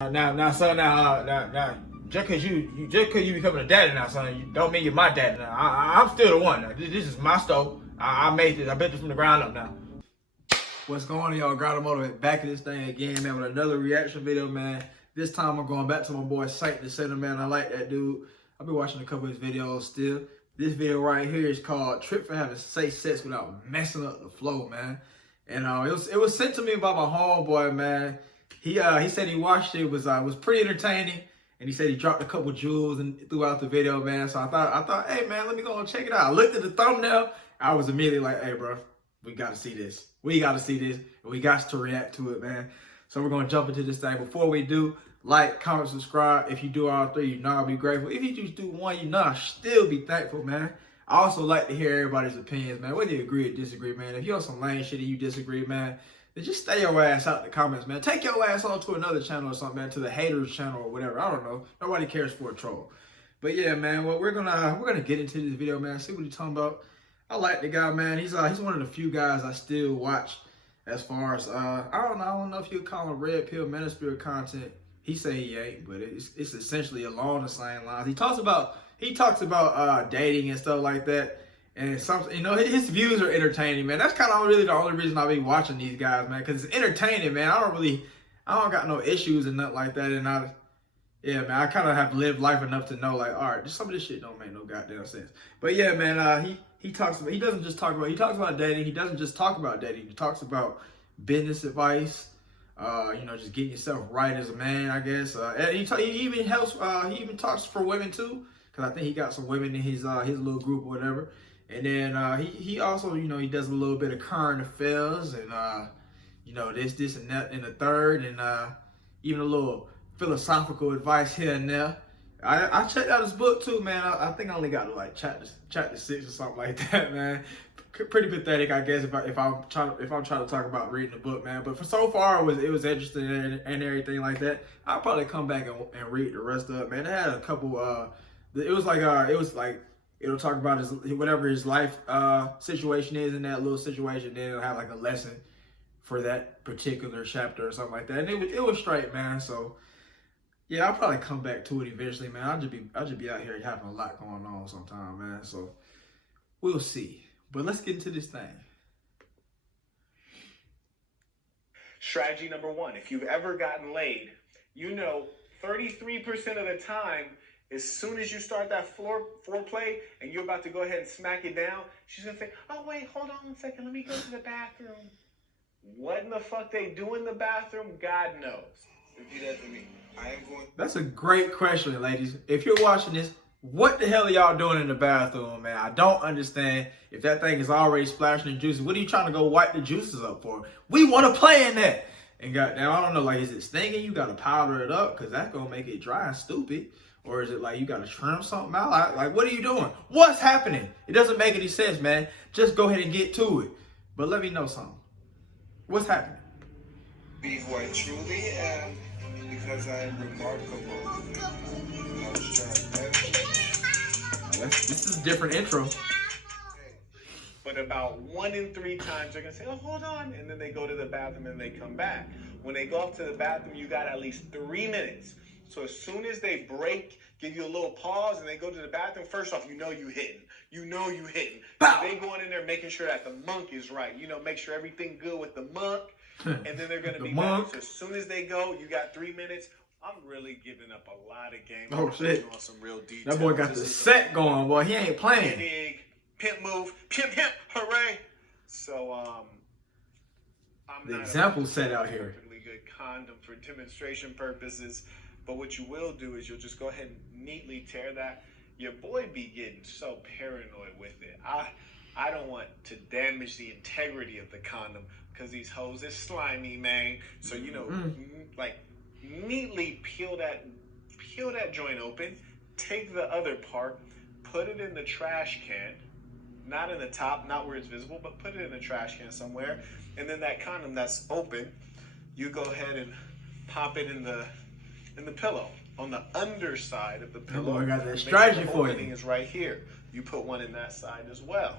Now, just cause you becoming a daddy now, son, you don't mean you're my daddy now. I'm still the one. This is my stove. I made this. I built this from the ground up now. What's going on, y'all? Ground Motivate back in this thing again, man, with another reaction video, man. This time I'm going back to my boy Saint the Center, man. I like that dude. I've been watching a couple of his videos still. This video right here is called "Trick for Having Safe Sex Without Messing Up the Flow," man. And it was sent to me by my homeboy, man. He said he watched it. It was pretty entertaining, and he said he dropped a couple jewels throughout the video, man. So I thought, hey man, let me go and check it out. I looked at the thumbnail. I was immediately like, hey bro, we got to see this. We got to see this, and we got to react to it, man. So we're gonna jump into this thing. Before we do, like, comment, subscribe. If you do all three, you know I'll be grateful. If you just do one, you know I'll still be thankful, man. I also like to hear everybody's opinions, man. Whether you agree or disagree, man. If you're on some lame shit and you disagree, man, then just stay your ass out in the comments, man. Take your ass on to another channel or something, man, to the haters channel or whatever. I don't know. Nobody cares for a troll. But yeah, man, well, we're gonna get into this video, man. See what he's talking about. I like the guy, man. He's one of the few guys I still watch as far as I don't know if you call him red pill manosphere content. He say he ain't, but it's essentially along the same lines. He talks about dating and stuff like that. And something, you know, his views are entertaining, man. That's kind of really the only reason I be watching these guys, man, because it's entertaining, man. I don't got no issues and nothing like that. And yeah, man, I kind of have lived life enough to know, like, all right, some of this shit don't make no goddamn sense. But yeah, man, he talks about dating. He doesn't just talk about dating. He talks about business advice. You know, just getting yourself right as a man, I guess. And he even helps. He even talks for women too, because I think he got some women in his little group or whatever. And then he also, you know, he does a little bit of current affairs and you know, this and that and the third, and even a little philosophical advice here and there. I checked out his book too, man. I think I only got to like chapter 6 or something like that, man. Pretty pathetic, I guess, if I'm trying to talk about reading the book, man. But for so far, it was interesting and everything like that. I'll probably come back and read the rest of it, man. It had a couple. It was like it'll talk about whatever his life situation is in that little situation. Then it'll have like a lesson for that particular chapter or something like that. And it was straight, man. So yeah, I'll probably come back to it eventually, man. I'll just be out here having a lot going on sometime, man. So we'll see. But let's get into this thing. Strategy number 1, if you've ever gotten laid, you know 33% of the time, as soon as you start that foreplay and you're about to go ahead and smack it down, she's going to say, oh, wait, hold on 1 second. Let me go to the bathroom. What in the fuck they do in the bathroom? God knows. Repeat that to me. That's a great question, ladies. If you're watching this, what the hell are y'all doing in the bathroom, man? I don't understand. If that thing is already splashing the juices, what are you trying to go wipe the juices up for? We want to play in that. And goddamn, I don't know, like, is it stinking? You got to powder it up because that's going to make it dry and stupid. Or is it like you got to trim something out? Like, what are you doing? What's happening? It doesn't make any sense, man. Just go ahead and get to it. But let me know something. What's happening? Be who I truly am because I am remarkable. This is a different intro. But about 1 in 3 times they're gonna say, oh, hold on, and then they go to the bathroom and they come back. When they go up to the bathroom, you got at least 3 minutes. So as soon as they break, give you a little pause, and they go to the bathroom, first off, you know you hitting. You know you hitting. So they going in there making sure that the monk is right. You know, make sure everything good with the monk, and then they're gonna be back. So as soon as they go, you got 3 minutes. I'm really giving up a lot of game. Oh shit! On some real details. That boy got the set going, boy. He ain't playing. Dig, pimp move, pimp, hooray! So I'm the not example set out here. Perfectly good condom for demonstration purposes, but what you will do is you'll just go ahead and neatly tear that. Your boy be getting so paranoid with it. I don't want to damage the integrity of the condom because these hoes is slimy, man. So you know, like. Neatly peel that joint open, take the other part, put it in the trash can, not in the top, not where it's visible, but put it in the trash can somewhere, and then that condom that's open, you go ahead and pop it in the pillow on the underside of the pillow. Oh, I got that strategy for you. The opening is right here. You put one in that side as well,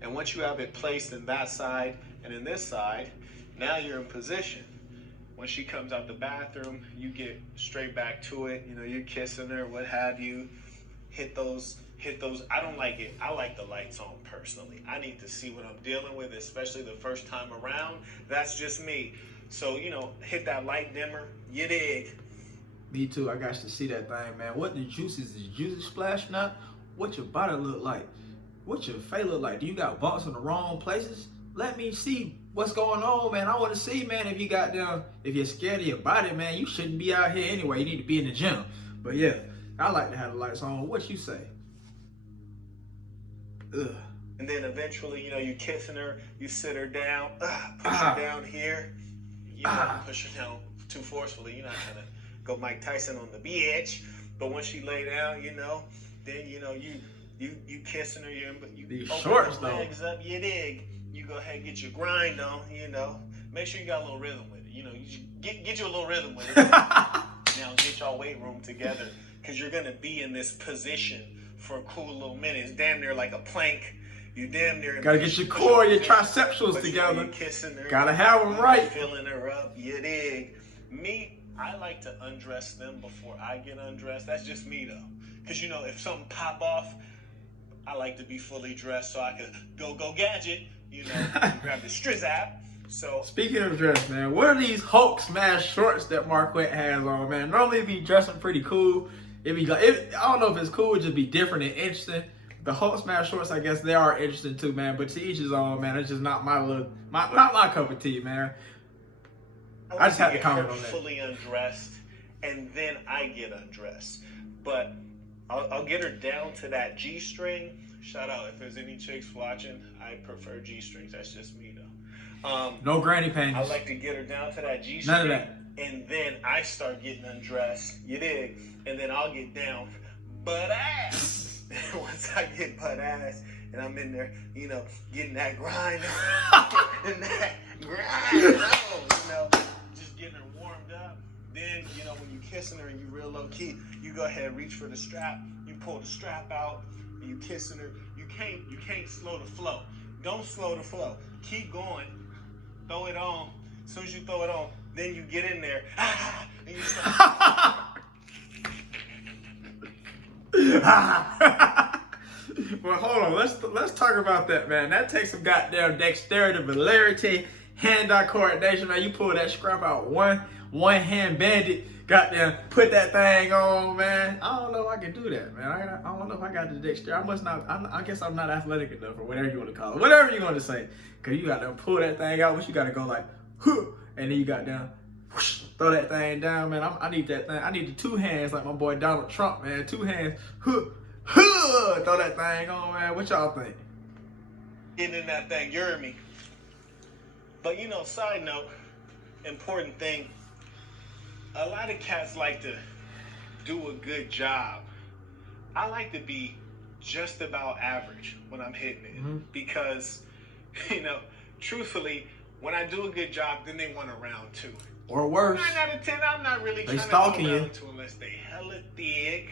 and once you have it placed in that side and in this side, now you're in position. When she comes out the bathroom, you get straight back to it. You know, you're kissing her, what have you. Hit those. I don't like it. I like the lights on personally. I need to see what I'm dealing with, especially the first time around. That's just me. So, you know, hit that light dimmer. You dig? Me too. I got to see that thing, man. What the juices? Is juices splashing out? What your body look like? What your face look like? Do you got bumps in the wrong places? Let me see what's going on, man. I want to see, man, if you got down, if you're scared of your body, man, you shouldn't be out here anyway. You need to be in the gym. But yeah, I like to have the lights on. What you say? Ugh. And then eventually, you know, you kissing her, you sit her down, push her down here. You don't have to push her down too forcefully. You're not gonna go Mike Tyson on the bitch. But once she lay down, you know, then you know you kissing her, you These open shorts, those though. legs up, you dig. You go ahead and get your grind on, you know. Make sure you got a little rhythm with it. You know, you get you a little rhythm with it. Now get y'all weight room together, because you're gonna be in this position for a cool little minute. It's damn near like a plank. You damn near Gotta get your core, your triceptionals together. Kissing her, Gotta have them right. Filling her up, you dig. Me, I like to undress them before I get undressed. That's just me though, because you know if something pop off, I like to be fully dressed so I can go gadget. You know, grab the Striz app. So speaking of dress, man, what are these Hulk smash shorts that Marquette has on, man? Normally, it be dressing pretty cool. It be like, I don't know if it's cool, it just be different and interesting. The Hulk smash shorts, I guess they are interesting too, man. But to each his own, man. It's just not my look, not my cup of tea, man. I just have to comment on that. Fully undressed, and then I get undressed. But I'll get her down to that G-string. Shout out if there's any chicks watching. I prefer G-strings. That's just me though. No granny panties. I like to get her down to that G-string. None of that. And then I start getting undressed. You dig? And then I'll get down butt ass. Once I get butt ass and I'm in there, you know, getting that grind on. And that grind on, you know, just getting her warmed up. Then, you know, when you kissing her and you real low key, you go ahead and reach for the strap. You pull the strap out and you kissing her. You can't slow the flow. Don't slow the flow. Keep going. Throw it on. As soon as you throw it on, then you get in there. And you start. Well, hold on. Let's talk about that, man. That takes some goddamn dexterity, celerity, hand-eye coordination, man. You pull that scrap out one hand bandit, goddamn, put that thing on, man. I don't know if I can do that, man. I don't know if I got the dexterity. I guess I'm not athletic enough, or whatever you want to call it, whatever you want to say. Cause you got to pull that thing out, but you got to go like, huh, and then you got down. Whoosh, throw that thing down, man. I need that thing. I need the two hands like my boy Donald Trump, man. Two hands. Throw that thing on, man. What y'all think? Getting in that thing, you heard me. But you know, side note, important thing. A lot of cats like to do a good job. I like to be just about average when I'm hitting it. Because, you know, truthfully, when I do a good job, then they want a round two. Or worse. 9 out of 10, I'm not really trying to go round two unless they hella thick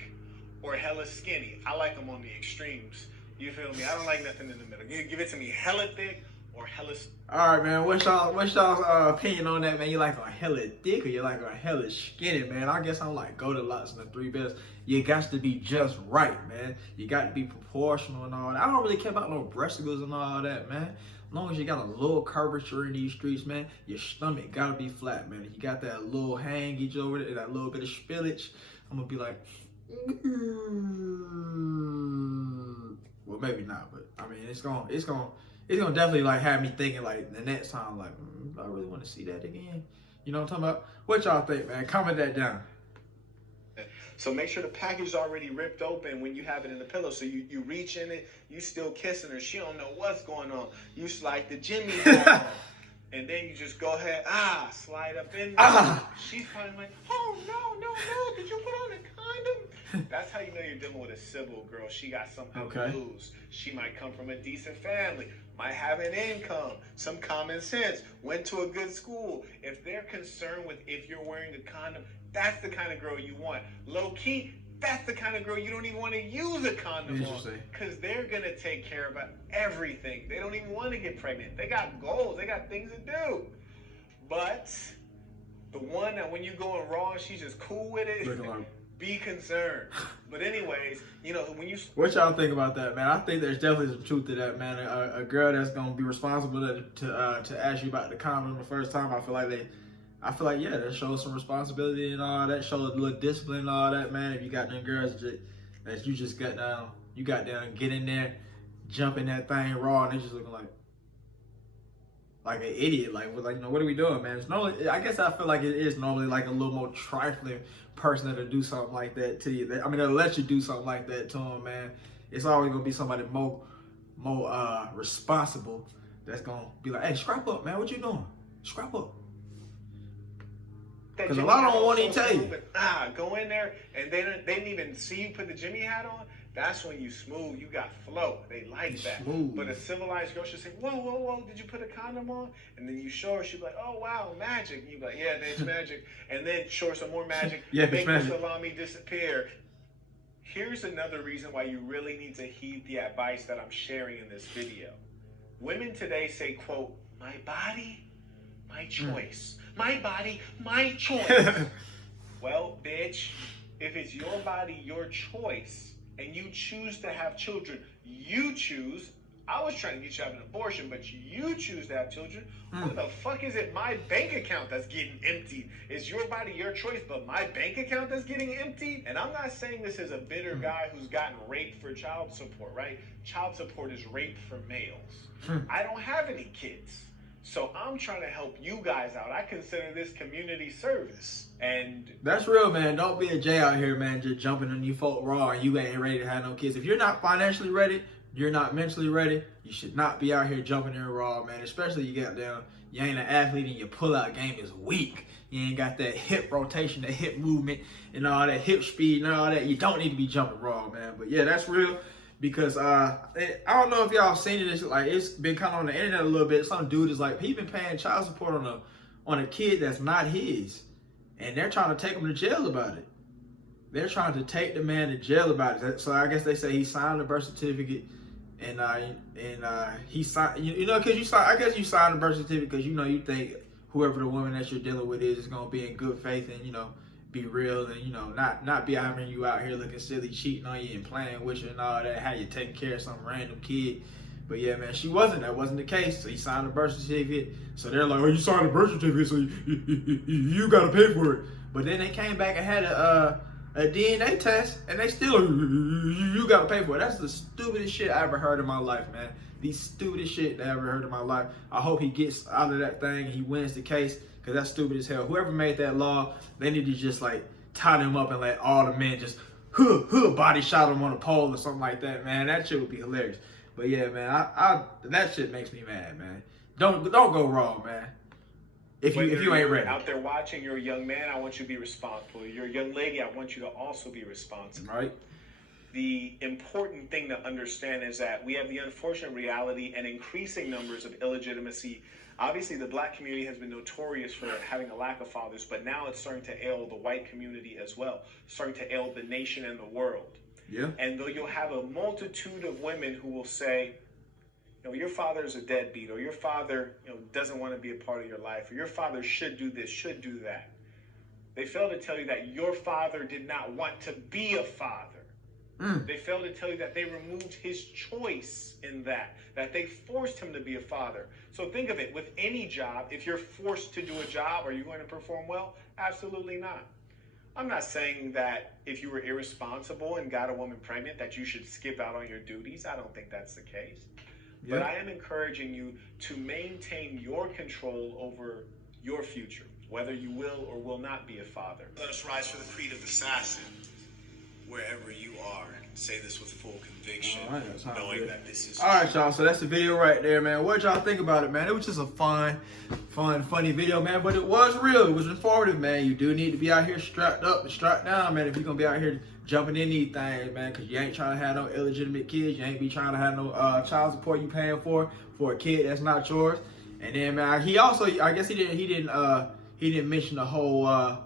or hella skinny. I like them on the extremes. You feel me? I don't like nothing in the middle. Give it to me hella thick or hella. All right, man. What's y'all's opinion on that, man? You like a hella thick or you like a hella skinny, man? I guess I'm like Goldilocks and the three best. You got to be just right, man. You got to be proportional and all that. I don't really care about no breasticles and all that, man. As long as you got a little curvature in these streets, man, your stomach gotta be flat, man. If you got that little hang each over there, that little bit of spillage, I'm gonna be like, well, maybe not, but I mean, it's gonna definitely like have me thinking like the next time, like, do I really want to see that again? You know what I'm talking about? What y'all think, man? Comment that down. So make sure the package is already ripped open when you have it in the pillow. So you reach in it, you still kissing her. She don't know what's going on. You slide the Jimmy down, and then you just go ahead, slide up in there. She's probably like, oh, no, did you put on a condom? That's how you know you're dealing with a civil girl. She got something to lose. She might come from a decent family, might have an income, some common sense, went to a good school. If they're concerned with if you're wearing a condom, that's the kind of girl you want. Low key, that's the kind of girl you don't even want to use a condom on. Because they're going to take care of everything. They don't even want to get pregnant. They got goals. They got things to do. But The one that when you going raw, she's just cool with it. Be concerned. But anyways, you know, when you... What y'all think about that, man? I think there's definitely some truth to that, man. A girl that's gonna be responsible to ask you about the condom the first time, I feel like yeah, that shows some responsibility and all that, shows a little discipline and all that, man. If you got them girls that you just got down, get in there, jump in that thing raw, and they just looking like an idiot, like you know, what are we doing, man? It's normally, I guess I feel like it is normally like a little more trifling person that'll do something like that to you. I mean, they'll let you do something like that to them, man. It's always gonna be somebody more responsible that's gonna be like, hey, scrap up, man. What you doing? Scrap up. Because a lot of them won't even tell you. Go in there and they didn't even see you put the Jimmy hat on. That's when you smooth. You got flow. They like that. Smooth. But a civilized girl should say, whoa, did you put a condom on? And then you show her, she'll be like, oh, wow, magic. And you be like, yeah, it's magic. And then show her some more magic. Yeah, make the salami disappear. Here's another reason why you really need to heed the advice that I'm sharing in this video. Women today say, quote, my body, my choice. My body, my choice. Well, bitch, if it's your body, your choice, and you choose to have children, you choose. I was trying to get you to have an abortion, but you choose to have children. What the fuck is it? My bank account that's getting emptied. It's your body, your choice, but my bank account that's getting emptied? And I'm not saying this as a bitter guy who's gotten raped for child support, right? Child support is rape for males. I don't have any kids. So I'm trying to help you guys out. I consider this community service. And that's real, man. Don't be a J out here, man, just jumping on you folk raw and you ain't ready to have no kids. If you're not financially ready, you're not mentally ready, you should not be out here jumping in raw, man. Especially you ain't an athlete and your pull-out game is weak. You ain't got that hip rotation, that hip movement, and all that hip speed and all that. You don't need to be jumping raw, man. But yeah, that's real. Because I don't know if y'all seen it. It's like it's been kind of on the internet a little bit. Some dude is like, he been paying child support on a kid that's not his, and they're trying to take him to jail about it. They're trying to take the man to jail about it. So I guess they say he signed the birth certificate, and he signed. You know, because you sign. I guess you signed the birth certificate because you think whoever the woman that you're dealing with is gonna be in good faith and be real and not be having you out here looking silly, cheating on you and playing with you and all that, how you taking care of some random kid. But yeah, man, that wasn't the case. So he signed the birth certificate. So they're like, oh, you signed the birth certificate, so you gotta pay for it. But then they came back and had a DNA test, and they still, you gotta pay for it. That's the stupidest shit I ever heard in my life, man. The stupidest shit that I ever heard in my life. I hope he gets out of that thing and he wins the case, because that's stupid as hell. Whoever made that law, they need to just tie them up and let all the men just body shot them on a pole or something like that, man. That shit would be hilarious. But yeah, man, I that shit makes me mad, man. Don't go wrong, man. If you ain't ready. Out there watching, you're a young man, I want you to be responsible. You're a young lady, I want you to also be responsible. Right. The important thing to understand is that we have the unfortunate reality and increasing numbers of illegitimacy. Obviously, the black community has been notorious for having a lack of fathers, but now it's starting to ail the white community as well, starting to ail the nation and the world. Yeah. And though you'll have a multitude of women who will say, your father is a deadbeat, or your father, doesn't want to be a part of your life, or your father should do this, should do that. They fail to tell you that your father did not want to be a father. They fail to tell you that they removed his choice in that they forced him to be a father. So think of it, with any job, if you're forced to do a job, are you going to perform well? Absolutely not. I'm not saying that if you were irresponsible and got a woman pregnant that you should skip out on your duties. I don't think that's the case. But I am encouraging you to maintain your control over your future, whether you will or will not be a father. Let us rise for the creed of the assassin, wherever you are, and say this with full conviction, knowing that this is... All right, y'all, so that's the video right there, man. What y'all think about it, man? It was just a funny video, man, but it was real. It was informative, man. You do need to be out here strapped up and strapped down, man, if you're going to be out here jumping in these things, man, because you ain't trying to have no illegitimate kids. You ain't be trying to have no child support you paying for a kid that's not yours. And then, man, he also, I guess he didn't mention the whole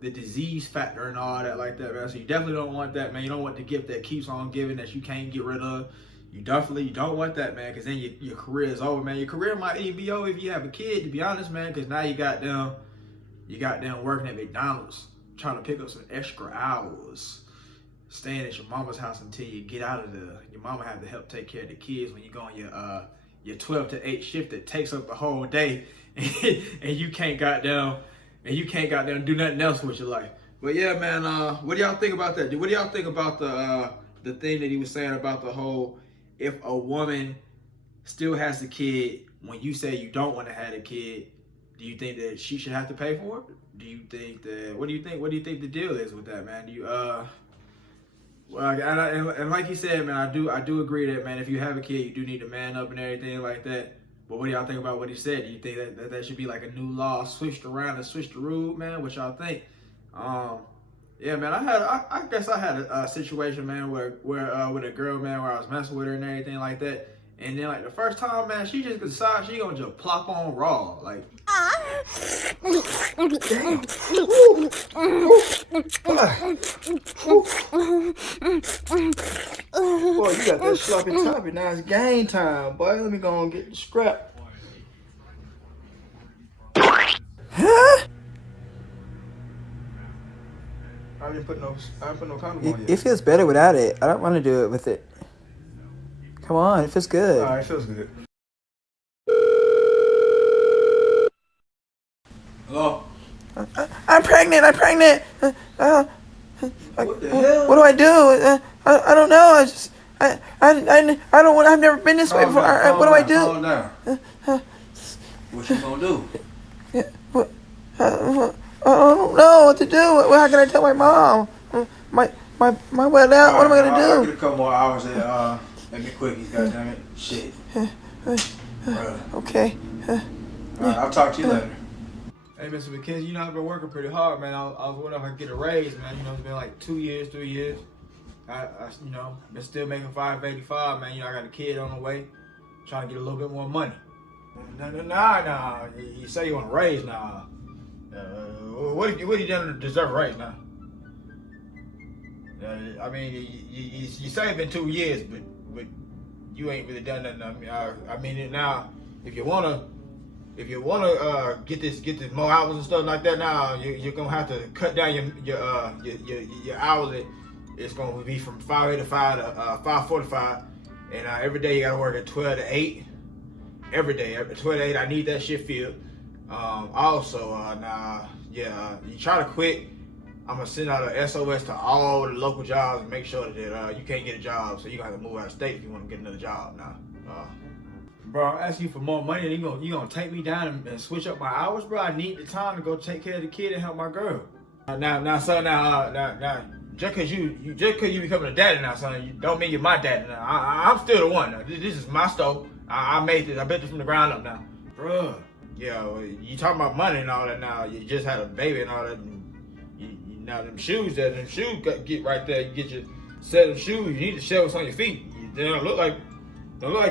the disease factor and all that like that, man. So you definitely don't want that, man. You don't want the gift that keeps on giving that you can't get rid of. You don't want that, man, because then your career is over, man. Your career might even be over if you have a kid, to be honest, man, because now you got them, You got them working at McDonald's, trying to pick up some extra hours, staying at your mama's house until you get out of there. Your mama have to help take care of the kids when you go on your 12 to 8 shift that takes up the whole day, and you can't goddamn do nothing else with your life. But yeah, man, what do y'all think about that? What do y'all think about the thing that he was saying about the whole, if a woman still has a kid when you say you don't want to have a kid, do you think that she should have to pay for it? Do you think that, what do you think the deal is with that, man? Do you, well, and like he said, man, I do agree that, man, if you have a kid, you do need to man up and everything like that. But what do y'all think about what he said? Do you think that should be like a new law switched around and switched the rule, man? What y'all think? Yeah, man, I guess I had a situation, man, where with a girl, man, where I was messing with her and everything like that. And then, like, the first time, man, she just decided she gonna just plop on raw, like. Damn. Boy, you got that sloppy toppy. Now it's game time, boy. Let me go and get the scrap. Huh? I didn't put no condom on yet. It feels better without it. I don't want to do it with it. Come on, it feels good. It feels good. Hello? I'm pregnant. What the hell? What do I do? I don't know. I don't want. I've never been this way before. What do I do? Calm down. What you gonna do? I don't know what to do. How can I tell my mom? My wet out. What am I gonna do? I'll get a couple more hours and make it quick. Goddammit. Shit. Okay. Alright, I'll talk to you later. Hey, Mr. McKenzie, you know, I've been working pretty hard, man. I was wondering if I could get a raise, man. You know, it's been like 2 years, 3 years. You know, been still making $5.85, man. You know, I got a kid on the way. Trying to get a little bit more money. Nah. You say you want a raise now. What you done to deserve a raise now? I mean, you say it's been 2 years, but you ain't really done nothing. I mean, now if you wanna get this more hours and stuff like that, now you're gonna have to cut down your hourly. It's gonna be from 5:85 to 5:45, and every day you gotta work at 12 to 8. Every day, 12 to 8. I need that shit filled. You try to quit, I'm gonna send out an SOS to all the local jobs and make sure that you can't get a job, so you gotta move out of state if you want to get another job now. Bro, I'm asking you for more money, and you gonna take me down and switch up my hours, bro? I need the time to go take care of the kid and help my girl. Now, son, just cause you becoming a daddy now, son, you don't mean you're my daddy now. I'm still the one. Now. This is my stove. I made this. I built this from the ground up now, bro. Yeah, you talking about money and all that now. You just had a baby and all that. And now them shoes get right there. You get your set of shoes. You need to show what's on your feet. They don't look like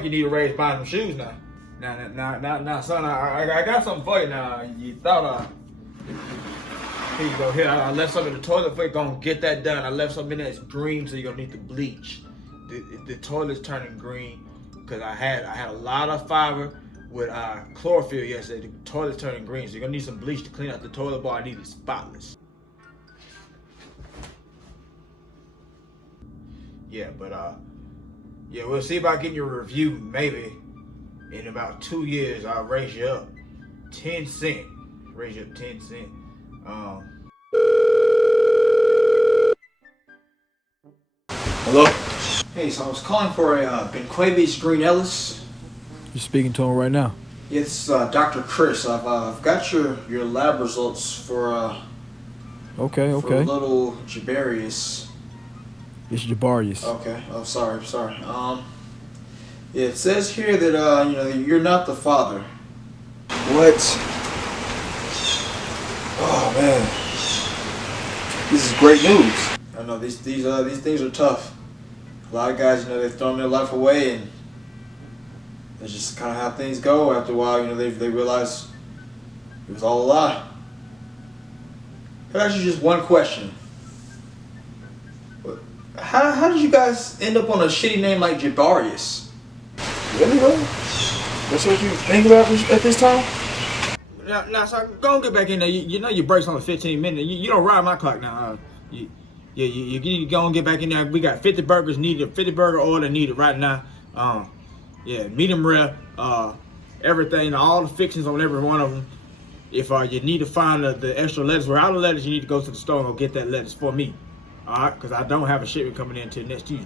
you need a raise buying them shoes now. Now, son, I got something for you now. You thought here you go. Here, I left something in the toilet for you. Gonna get that done. I left something in there that's green, so you're gonna need to bleach. The toilet's turning green because I had a lot of fiber with chlorophyll yesterday. The toilet's turning green, so you're gonna need some bleach to clean out the toilet bowl. I need it spotless. Yeah, but we'll see about getting your review. Maybe in about 2 years, I'll raise you up 10 cents. Raise you up 10 cents. Hello? Hey, so I was calling for a Benquavis Green Ellis. You're speaking to him right now. It's Dr. Chris. I've got your lab results for Okay. for little Jabarius. It's Jabarius. Okay. Oh, sorry. It says here that you're not the father. What? Oh man, this is great news. I know these things are tough. A lot of guys, they've thrown their life away, and that's just kind of how things go. After a while, they realize it was all a lie. Can I ask you just one question? How did you guys end up on a shitty name like Jabarius? Really, bro? That's what you think about at this time? So go and get back in there. You know your break's only 15 minutes. You don't ride my clock now. You need to go and get back in there. We got 50 burgers needed, 50 burger order needed right now. Medium rare, everything, all the fixings on every one of them. If you need to find the extra lettuce, without the lettuce, you need to go to the store and go get that lettuce for me. All right, because I don't have a shipment coming in until next Tuesday.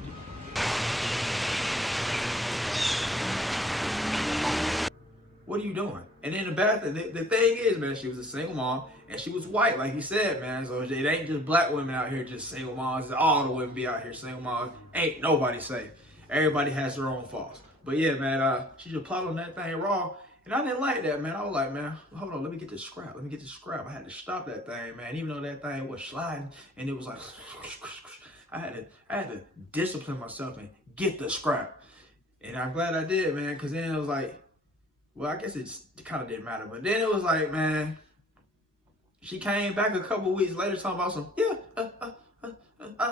What are you doing? And then the bad thing, the thing is, man, she was a single mom and she was white, like he said, man. So it ain't just black women out here just single moms. All the women be out here single moms. Ain't nobody safe. Everybody has their own faults. But yeah, man, she just plotted on that thing raw. And I didn't like that, man. I was like, man, hold on, let me get this scrap. Let me get this scrap. I had to stop that thing, man. Even though that thing was sliding and it was like, I had to discipline myself and get the scrap. And I'm glad I did, man, because then it was like, well, I guess it kind of didn't matter. But then it was like, man, she came back a couple weeks later talking about some, I'm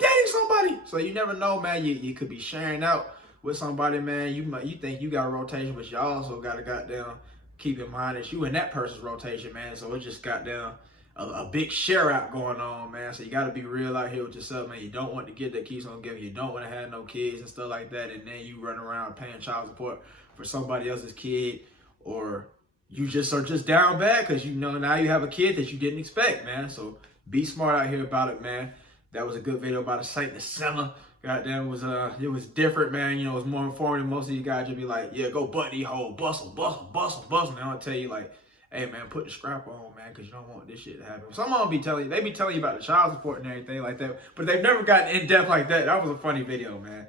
dating somebody. So you never know, man. You could be sharing out with somebody, man. You think you got a rotation, but you also got to goddamn keep in mind that you in that person's rotation, man. So it just got down a big share out going on, man. So you got to be real out here with yourself, man. You don't want to get that keeps on giving. You don't want to have no kids and stuff like that. And then you run around paying child support for somebody else's kid, or you just are just down bad because you know now you have a kid that you didn't expect, man. So be smart out here about it, man. That was a good video about a Saint the Sinner. Goddamn, it was different, man. You know, it was more informative. Most of you guys just be like, yeah, go butt these hoes, bust them. And I'll tell you like, hey man, put the scrap on, man, because you don't want this shit to happen. Some of them be telling you about the child support and everything like that, but they've never gotten in depth like that. That was a funny video, man.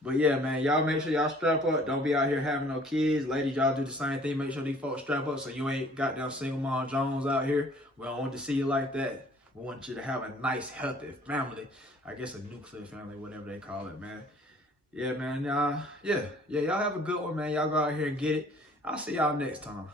But yeah, man, y'all make sure y'all strap up. Don't be out here having no kids. Ladies, y'all do the same thing. Make sure these folks strap up so you ain't goddamn single mom Jones out here. We don't want to see you like that. We want you to have a nice, healthy family. I guess a nuclear family, whatever they call it, man. Yeah, man. Y'all have a good one, man. Y'all go out here and get it. I'll see y'all next time.